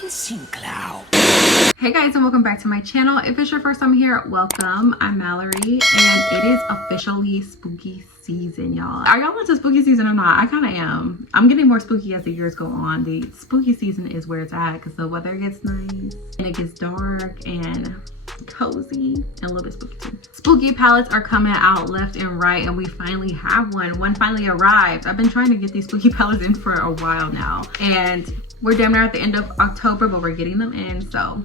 dancing cloud. Hey guys, and welcome back to my channel. If it's your first time here, welcome. I'm Malari, and it is officially spooky season, y'all. Are y'all into spooky season or not? I kind of am. I'm getting more spooky as the years go on. The spooky season is where it's at because the weather gets nice and it gets dark and cozy and a little bit spooky too. Spooky palettes are coming out left and right, and we finally have one finally arrived. I've been trying to get these spooky palettes in for a while now, and we're damn near at the end of October, but we're getting them in, so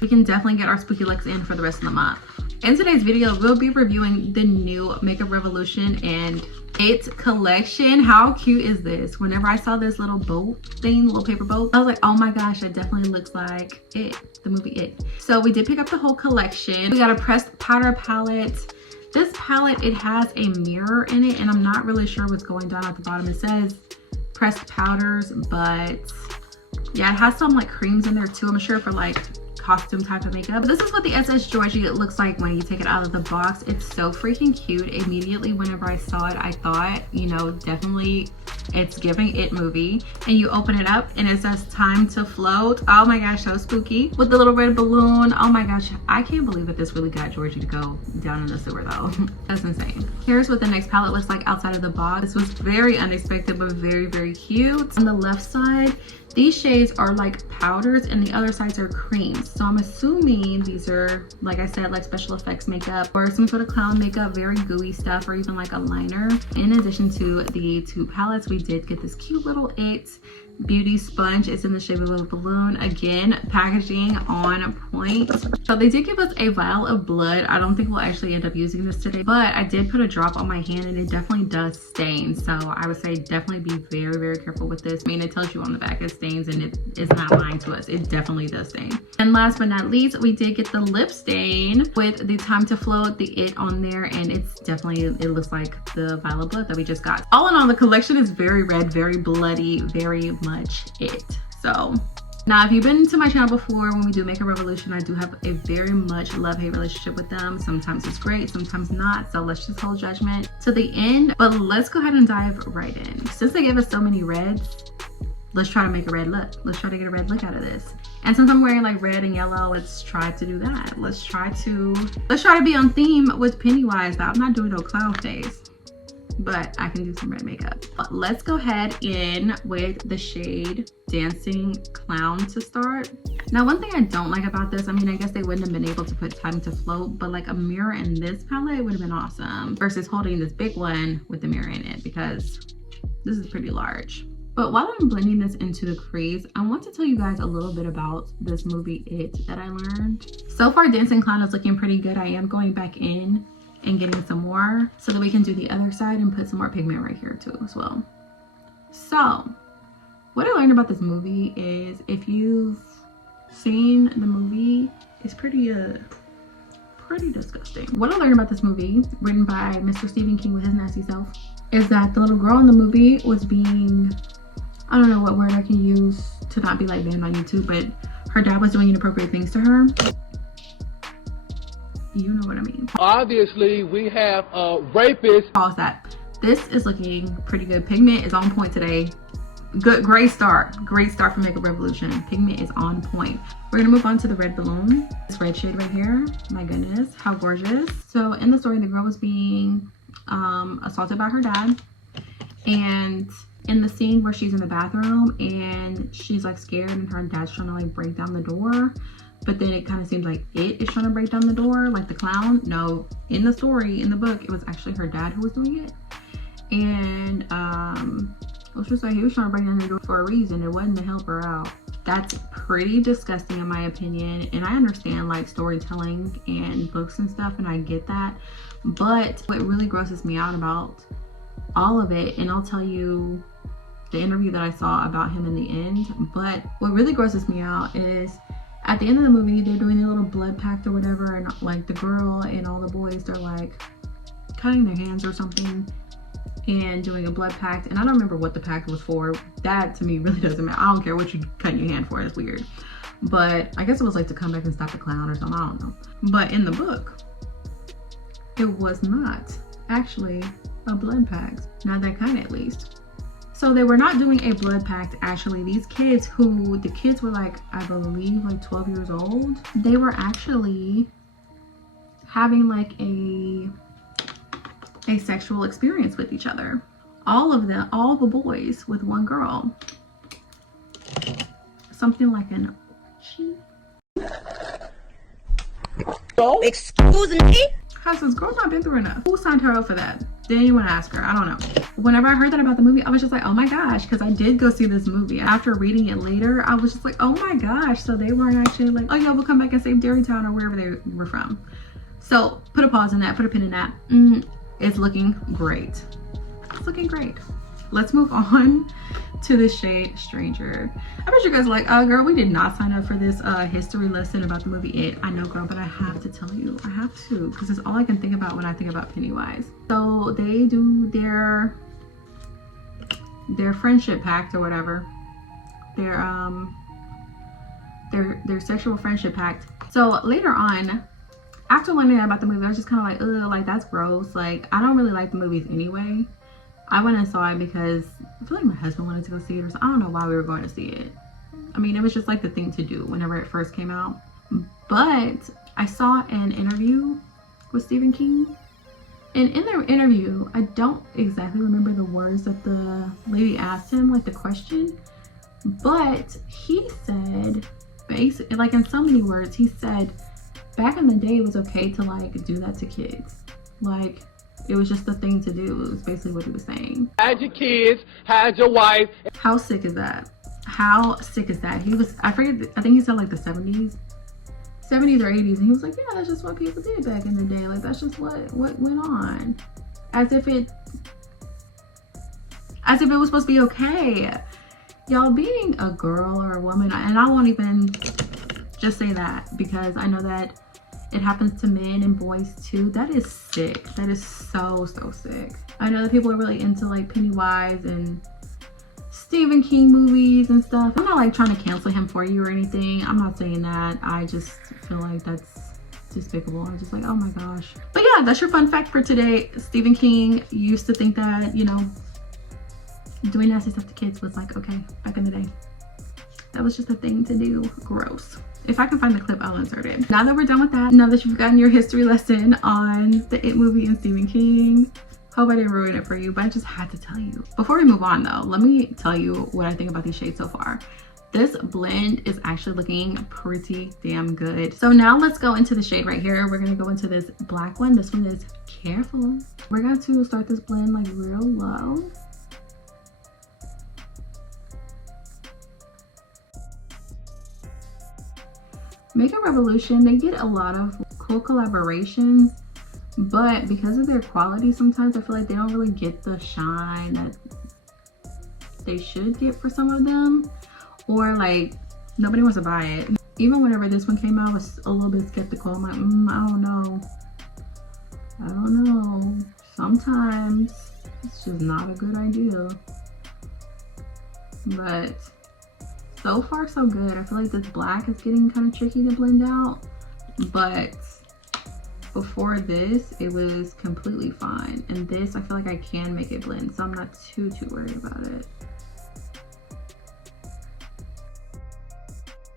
we can definitely get our spooky looks in for the rest of the month. In today's video, we'll be reviewing the new Makeup Revolution and It collection. How cute is this? Whenever I saw this little boat thing, little paper boat, I was like, oh my gosh, that definitely looks like It, the movie It. So we did pick up the whole collection. We got a pressed powder palette. This palette, it has a mirror in it, and I'm not really sure what's going down at the bottom. It says pressed powders, but yeah, it has some like creams in there too. I'm sure for like costume type of makeup. But this is what the SS Georgie looks like when you take it out of the box. It's so freaking cute. Immediately whenever I saw it, I thought, you know, definitely it's giving It movie. And you open it up and it says time to float. Oh my gosh, so spooky with the little red balloon. Oh my gosh, I can't believe that this really got Georgie to go down in the sewer though. That's insane. Here's what the next palette looks like outside of the box. This was very unexpected but very, very cute. On the left side, these shades are like powders and the other sides are creams. So I'm assuming these are, like I said, like special effects makeup or some sort of clown makeup, very gooey stuff, or even like a liner. In addition to the two palettes, we did get this cute little It beauty sponge. It's in the shape of a little balloon. Again, packaging on point. So they did give us a vial of blood. I don't think we'll actually end up using this today, but I did put a drop on my hand and it definitely does stain. So I would say definitely be very, very careful with this. I mean, it tells you on the back it stains and it is not lying to us. It definitely does stain. And last but not least, we did get the lip stain with the time to float, the It on there, and it's definitely, it looks like the vial of blood that we just got. All in all, the collection is very red, very bloody, very much It. So now, if you've been to my channel before, when we do Makeup Revolution, I do have a very much love-hate relationship with them. Sometimes it's great, sometimes not. So let's just hold judgment to the end. But let's go ahead and dive right in. Since they gave us so many reds, let's try to make a red look. Let's try to get a red look out of this. And since I'm wearing like red and yellow, let's try to do that. Let's try to be on theme with PennyWise. I'm not doing no clown face, but I can do some red makeup. But let's go ahead in with the shade Dancing Clown to start. Now, one thing I don't like about this, I mean, I guess they wouldn't have been able to put time to float, but like a mirror in this palette would have been awesome versus holding this big one with the mirror in it, because this is pretty large. But while I'm blending this into the crease, I want to tell you guys a little bit about this movie It that I learned. So far, Dancing Clown is looking pretty good. I am going back in and getting some more so that we can do the other side and put some more pigment right here too as well. So what I learned about this movie is, if you've seen the movie, it's pretty disgusting. What I learned about this movie, written by Mr. Stephen King with his nasty self, is that the little girl in the movie was being, I don't know what word I can use to not be like banned on YouTube, but her dad was doing inappropriate things to her. You know what I mean. Obviously, we have a rapist. Pause that. This is looking pretty good. Pigment is on point today. Good, great start for Makeup Revolution. Pigment is on point. We're gonna move on to the red balloon. This red shade right here. My goodness, how gorgeous. So in the story, the girl was being assaulted by her dad, and in the scene where she's in the bathroom and she's like scared and her dad's trying to like break down the door, but then it kind of seems like It is trying to break down the door, like the clown. No, in the story, in the book, it was actually her dad who was doing it. And let's just say he was trying to break down the door for a reason. It wasn't to help her out. That's pretty disgusting in my opinion. And I understand like storytelling and books and stuff, and I get that. But what really grosses me out about all of it, and I'll tell you the interview that I saw about him in the end, but what really grosses me out is at the end of the movie, they're doing a little blood pact or whatever, and like the girl and all the boys, they're like cutting their hands or something and doing a blood pact. And I don't remember what the pact was for. That to me really doesn't matter. I don't care what you cut your hand for, it's weird. But I guess it was like to come back and stop the clown or something, I don't know. But in the book, it was not actually a blood pact. Not that kind at least. So they were not doing a blood pact. Actually, these kids, who the kids were like, I believe like 12 years old, they were actually having like a sexual experience with each other. All of them, all the boys with one girl. Something like an orgy. Oh, excuse me? Has this girl not been through enough? Who signed her up for that? Did anyone ask her? I don't know. Whenever I heard that about the movie, I was just like, oh my gosh, because I did go see this movie. After reading it later, I was just like, oh my gosh. So they weren't actually like, oh yeah, we'll come back and save Derrytown or wherever they were from. So put a pause in that, put a pin in that. It's looking great. It's looking great. Let's move on to the shade Stranger. I bet you guys are like, oh girl, we did not sign up for this history lesson about the movie It. I know girl, but I have to tell you, I have to, because it's all I can think about when I think about PennyWise. So they do their friendship pact or whatever, their sexual friendship pact. So later on, after learning about the movie, I was just kind of like, ugh, like that's gross. Like I don't really like the movies anyway. I went and saw it because I feel like my husband wanted to go see it or something. I don't know why we were going to see it. I mean, it was just like the thing to do whenever it first came out. But I saw an interview with Stephen King. And in their interview, I don't exactly remember the words that the lady asked him, like the question. But he said, basically, like in so many words, he said, back in the day, it was okay to like do that to kids. Like, it was just the thing to do. It was basically what he was saying. Had your kids, had your wife. How sick is that? How sick is that? He was, I forget, I think he said like the 70s or 80s. And he was like, yeah, that's just what people did back in the day. Like, that's just what went on. As if it was supposed to be okay. Y'all, being a girl or a woman, and I won't even just say that because I know that it happens to men and boys too. That is sick. That is so sick. I know that people are really into like PennyWise and Stephen King movies and stuff. I'm not like trying to cancel him for you or anything. I'm not saying that. I just feel like that's despicable. I'm just like, oh my gosh. But yeah, that's your fun fact for today. Stephen King used to think that, you know, doing nasty stuff to kids was like okay back in the day. That was just a thing to do. Gross. If I can find the clip, I'll insert it. Now that we're done with that, now that you've gotten your history lesson on the It movie and Stephen King, hope I didn't ruin it for you, but I just had to tell you. Before we move on though, let me tell you what I think about these shades so far. This blend is actually looking pretty damn good. So now let's go into the shade right here. We're gonna go into this black one. This one is Careful. We're going to start this blend like real low. Makeup Revolution, they get a lot of cool collaborations, but because of their quality, sometimes I feel like they don't really get the shine that they should get for some of them, or like nobody wants to buy it. Even whenever this one came out, I was a little bit skeptical. I'm like, I don't know. Sometimes it's just not a good idea, but so far so good. I feel like this black is getting kind of tricky to blend out, but before this it was completely fine, and this I feel like I can make it blend, so I'm not too worried about it.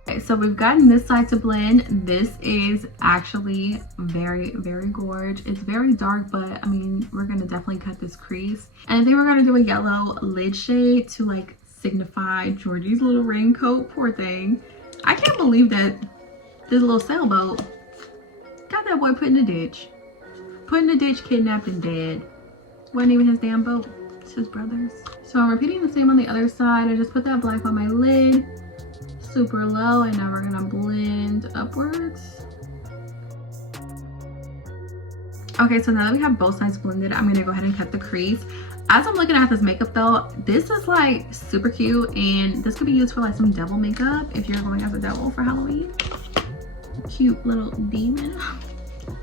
Okay, so we've gotten this side to blend. This is actually very gorgeous. It's very dark, but I mean, we're gonna definitely cut this crease, and I think we're gonna do a yellow lid shade to like signify Georgie's little raincoat. Poor thing. I can't believe that this little sailboat got that boy put in the ditch. Put in the ditch, kidnapped and dead. Wasn't even his damn boat. It's his brother's. So I'm repeating the same on the other side. I just put that black on my lid, super low, and now we're gonna blend upwards. Okay, so now that we have both sides blended, I'm gonna go ahead and cut the crease. As I'm looking at this makeup though, this is like super cute, and this could be used for like some devil makeup if you're going as a devil for Halloween. Cute little demon.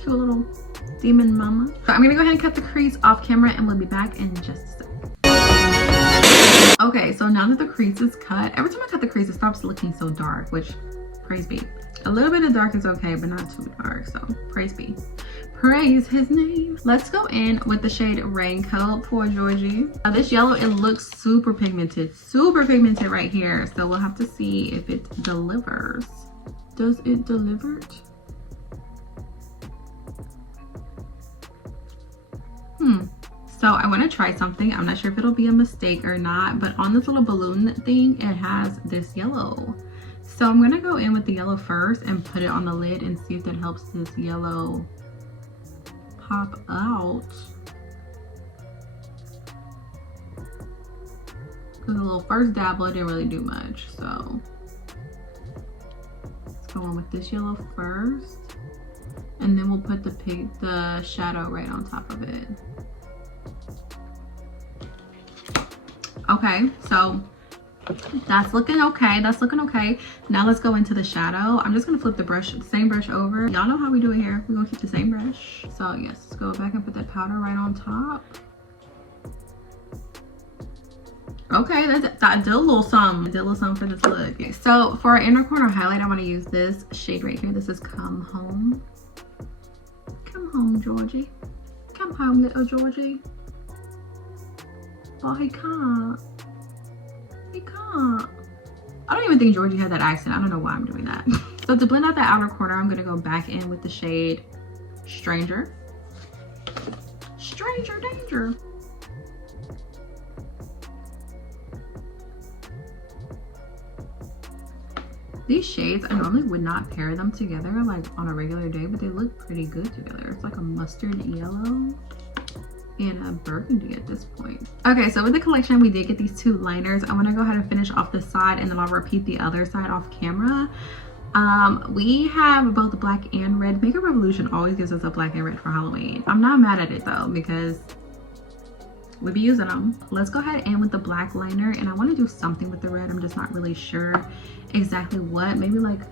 Cute little demon mama. So I'm gonna go ahead and cut the crease off camera, and we'll be back in just a sec. Okay, so now that the crease is cut, every time I cut the crease it stops looking so dark, which praise be. A little bit of dark is okay, but not too dark, so praise be. Praise his name. Let's go in with the shade Raincoat for Georgie. Now this yellow, it looks super pigmented right here. So we'll have to see if it delivers. Does it deliver? So I want to try something. I'm not sure if it'll be a mistake or not, but on this little balloon thing, it has this yellow. So I'm going to go in with the yellow first and put it on the lid and see if that helps this yellow pop out. Because the little first dabble, it didn't really do much. So let's go in with this yellow first, and then we'll put the shadow right on top of it. Okay, so that's looking okay. Now let's go into the shadow. I'm just gonna flip the brush, the same brush over. Y'all know how we do it here. We're gonna keep the same brush. So yes, let's go back and put that powder right on top. Okay, that did a little something. Did a little something for this look. Okay, so for our inner corner highlight, I want to use this shade right here. This is Come Home. Come home, Georgie. Come home, little Georgie. But he can't. He can't. I don't even think Georgie had that accent. I don't know why I'm doing that. So to blend out the outer corner, I'm gonna go back in with the shade Stranger. Stranger Danger. These shades, I normally would not pair them together like on a regular day, but they look pretty good together. It's like a mustard yellow and a burgundy at this point. Okay, so with the collection, we did get these two liners. I want to go ahead and finish off the side, and then I'll repeat the other side off camera. We have both black and red. Makeup Revolution always gives us a black and red for Halloween. I'm not mad at it though, because we'll be using them. Let's go ahead and with the black liner, and I want to do something with the red. I'm just not really sure exactly what. Maybe like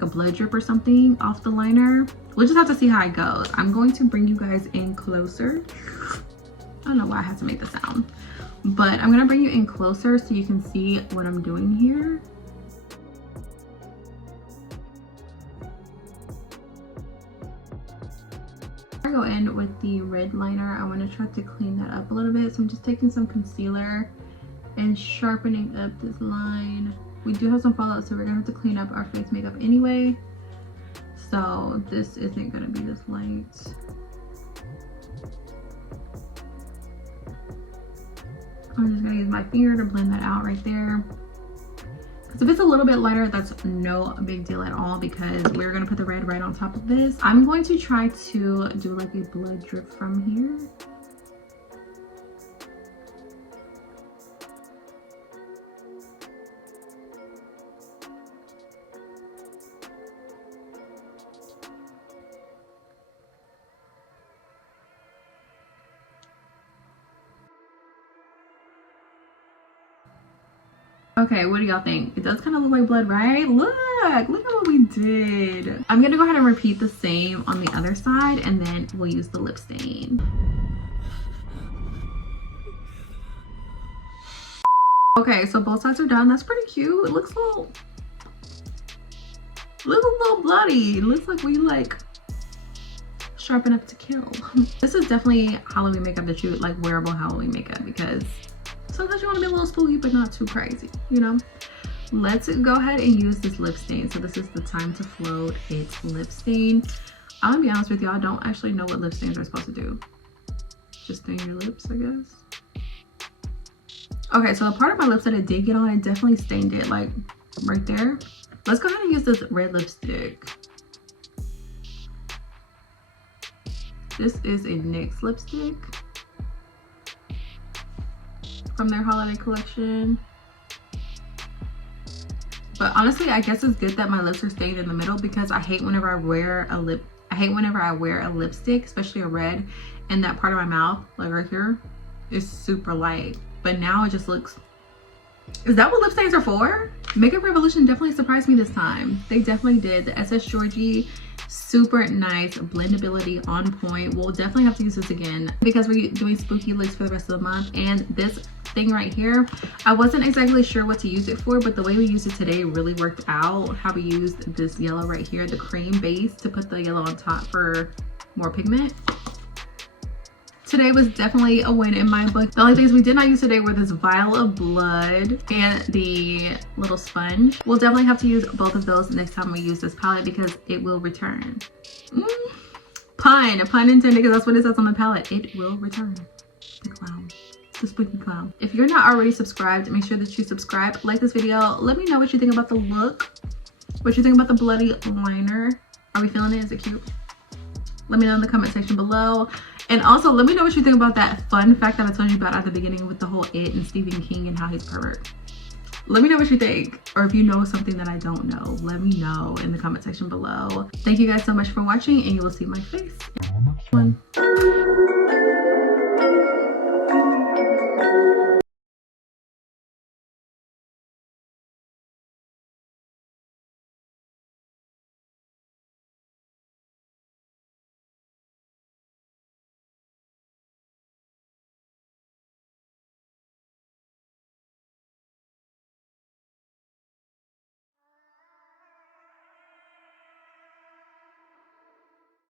a blood drip or something off the liner. We'll just have to see how it goes. I'm going to bring you guys in closer. I don't know why I have to make the sound, but I'm gonna bring you in closer so you can see what I'm doing here. I go in with the red liner. I want to try to clean that up a little bit, so I'm just taking some concealer and sharpening up this line. We do have some fallout, so we're gonna have to clean up our face makeup anyway, so this isn't gonna be this light. I'm just gonna use my finger to blend that out right there. Because if it's a little bit lighter, that's no big deal at all, because we're gonna put the red right on top of this. I'm going to try to do like a blood drip from here. Okay, what do y'all think? It does kind of look like blood, right? Look at what we did. I'm gonna go ahead and repeat the same on the other side, and then we'll use the lip stain. Okay, so both sides are done. That's pretty cute. It looks a little bloody. It looks like we like sharp enough to kill. This is definitely Halloween makeup that you like, wearable Halloween makeup, because sometimes you want to be a little spooky but not too crazy, you know. Let's go ahead and use this lip stain. So this is the Time to Float It's lip stain. I'm gonna be honest with y'all, I don't actually know what lip stains are supposed to do. Just stain your lips, I guess. Okay, so a part of my lips that it did get on, it definitely stained it, like right there. Let's go ahead and use this red lipstick. This is a NYX lipstick from their holiday collection. But honestly, I guess it's good that my lips are stained in the middle, because I hate whenever I wear a lipstick, especially a red, and that part of my mouth, like right here, is super light. But now it just looks, is that what lip stains are for? Makeup Revolution definitely surprised me this time. They definitely did. The SS Georgie, super nice, blendability on point. We'll definitely have to use this again because we're doing spooky looks for the rest of the month. And this thing right here, I wasn't exactly sure what to use it for, but the way we used it today really worked out. How we used this yellow right here, the cream base, to put the yellow on top for more pigment. Today was definitely a win in my book. The only things we did not use today were this vial of blood and the little sponge. We'll definitely have to use both of those next time we use this palette because it will return. Pun intended, because that's what it says on the palette. It will return. The clown. The spooky clown. If you're not already subscribed, make sure that you subscribe. Like this video. Let me know what you think about the look. What you think about the bloody liner. Are we feeling it? Is it cute? Let me know in the comment section below. And also, let me know what you think about that fun fact that I told you about at the beginning with the whole It and Stephen King and how he's pervert. Let me know what you think. Or if you know something that I don't know, let me know in the comment section below. Thank you guys so much for watching, and you will see my face in the next one.